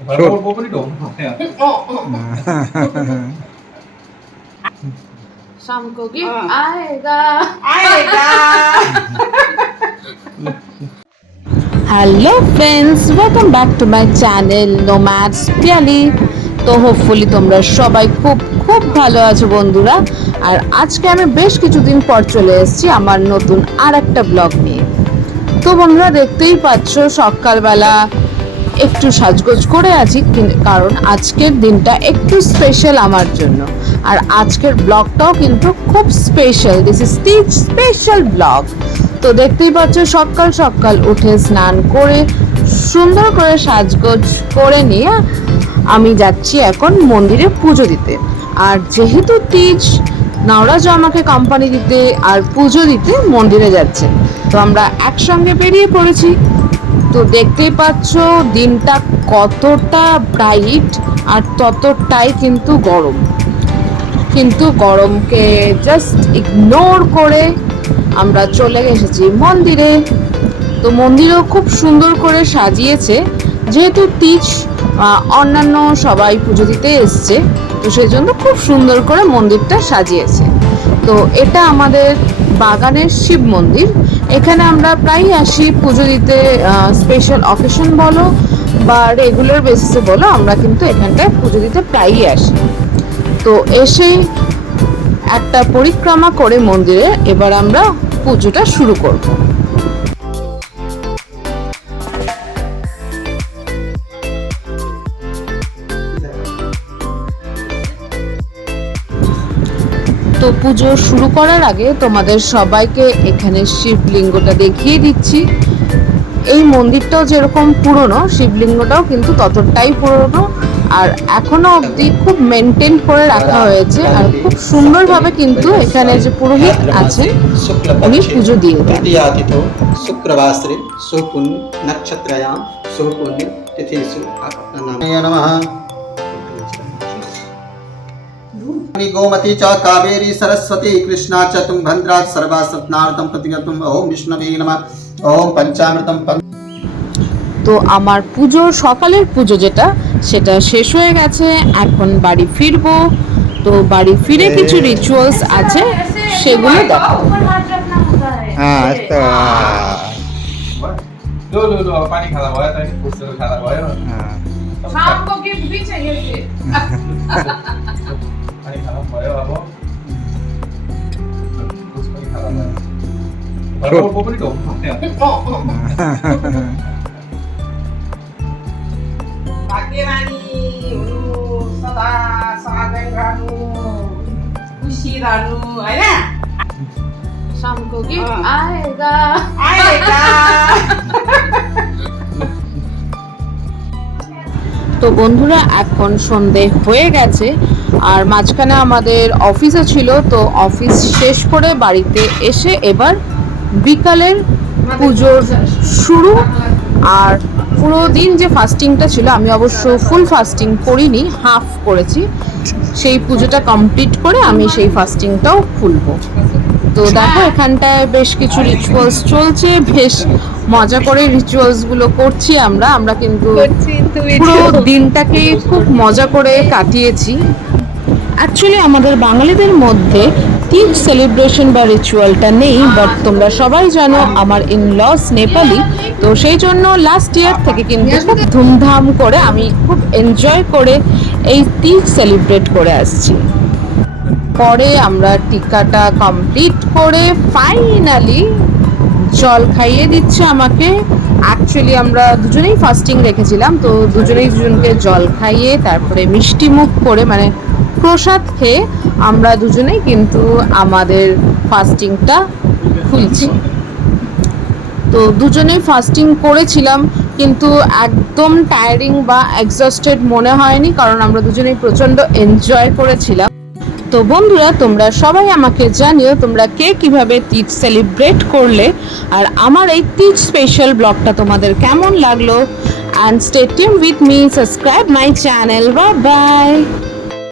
शाम को गिफ्ट आएगा hello friends, welcome back to my channel nomads Piyali. তো হোপফুলি তোমরা সবাই খুব খুব ভালো আছো বন্ধুরা। আর আজকে আমি বেশ কিছুদিন পর চলে এসেছি আমার নতুন আর একটা ব্লগ নিয়ে। তো বন্ধুরা দেখতেই পাচ্ছ সকালবেলা একটু সাজগোজ করে আছি, কারণ আজকের দিনটা একটু স্পেশাল আমার জন্য। আর আজকের ব্লগটাও কিন্তু খুব special, this is the special blog. তো দেখতেই পাচ্ছ সকাল সকাল উঠে স্নান করে সুন্দর করে সাজগোজ করে নিয়ে আমি যাচ্ছি এখন মন্দিরে পুজো দিতে। আর যেহেতু তিজ, নওরাজ আমাকে কোম্পানি দিতে আর পুজো দিতে মন্দিরে যাচ্ছে, তো আমরা একসঙ্গে বেরিয়ে পড়েছি। তো দেখতেই পাচ্ছ দিনটা কতটা ব্রাইট আর ততটাই কিন্তু গরম, কিন্তু গরমকে জাস্ট ইগনোর করে আমরা চলে এসেছি মন্দিরে। তো মন্দিরও খুব সুন্দর করে সাজিয়েছে, যেহেতু তিজ অন্যান্য সবাই পুজো দিতে এসছে, তো সেই জন্য খুব সুন্দর করে মন্দিরটা সাজিয়েছে। তো এটা আমাদের বাগানের শিব মন্দির। এখানে আমরা প্রায়ই আসি পুজো দিতে, স্পেশাল অকেশন বলো বা রেগুলার বেসিসে বলো, আমরা কিন্তু এখানটায় পুজো দিতে প্রায়ই আসি। তো এসে একটা পরিক্রমা করে মন্দিরে এবার আমরা পুজোটা শুরু করব। তো পুজো শুরু করার আগে তোমাদের সবাইকে এখানে শিবলিঙ্গটা দেখিয়ে দিচ্ছি। এই মন্দিরটাও যেরকম পুরনো, শিবলিঙ্গটাও কিন্তু ততটাই পুরনো। আর এখনো অবধি খুব মেনটেন করে রাখা হয়েছে, আর খুব সুন্দরভাবে কিন্তু এখানে যে পুরোহিত আছে উনি পুজো দিয়ে দেন। শুক্রবাসরে সুপুণ্য নক্ষত্রয়াম সুপুণ্য তিথিষু নমঃ। गोमती च कावेरी सरस्वती कृष्णा च तुंगभद्रा सर्वासत्नार्थम प्रतिगतम ओम विष्णवे नमः ओम पंचामृतम। তো আমার পুজো, সকালের পুজো যেটা, সেটা শেষ হয়ে গেছে, এখন বাড়ি ফিরবো। তো বাড়ি ফিরে কিছু রিচুয়ালস আছে, সেগুলো দেখো। হ্যাঁ তো लो पानी खाना भयो तैँले पुस्तक खाना भयो शाम को गिफ्ट भी चाहिए पानी खाना भयो अब पुस्तक खाना भयो वो पनि ढोक भाग्यमानी हुनु, सदा साधन गर्नु, खुसी रहनु हैन। शाम को गिफ्ट आएगा তো বন্ধুরা এখন সন্ধে হয়ে গেছে, আর মাঝখানে আমাদের অফিসে ছিল, তো অফিস শেষ করে বাড়িতে এসে এবার বিকালের পুজোর শুরু। আর পুরো দিন যে ফাস্টিংটা ছিল, আমি অবশ্য ফুল ফাস্টিং করিনি, হাফ করেছি। সেই পুজোটা কমপ্লিট করে আমি সেই ফাস্টিংটাও খুলবো। তো দেখো এখানটায় বেশ কিছু রিচুয়ালস চলছে, বেশ মজা করে রিচুয়ালস গুলো করছি আমরা কিন্তু পুরো দিনটাকে খুব মজা করে কাটিয়েছি। অ্যাকচুয়ালি আমাদের বাঙালিদের মধ্যে তিজ সেলিব্রেশন বা রিচুয়ালটা নেই, বাট তোমরা সবাই জানো আমার ইনলস নেপালি, তো সেই জন্য লাস্ট ইয়ার থেকে কিন্তু খুব ধুমধাম করে আমি খুব এনজয় করে এই তিজ সেলিব্রেট করে আসছি। পরে আমরা টিকাটা কমপ্লিট করে ফাইনালি জল খাইয়ে দিচ্ছে আমাকে। অ্যাকচুয়ালি আমরা দুজনেই ফাস্টিং রেখেছিলাম, তো দুজনেই দুজনকে জল খাইয়ে তারপরে মিষ্টি মুখ করে, মানে প্রসাদ খেয়ে আমরা দুজনেই কিন্তু আমাদের ফাস্টিংটা খুলছি। তো দুজনেই ফাস্টিং করেছিলাম, কিন্তু একদম টায়ারিং বা এক্সস্টেড মনে হয়নি, কারণ আমরা দুজনেই প্রচণ্ড এনজয় করেছিলাম। তো বন্ধুরা তোমরা সবাই আমাকে জানিও তোমরা কে কিভাবে তিজ সেলিব্রেট করলে, আর আমার এই তিজ স্পেশাল ব্লগটা তোমাদের কেমন লাগলো। And stay tuned with me, subscribe my channel, bye bye.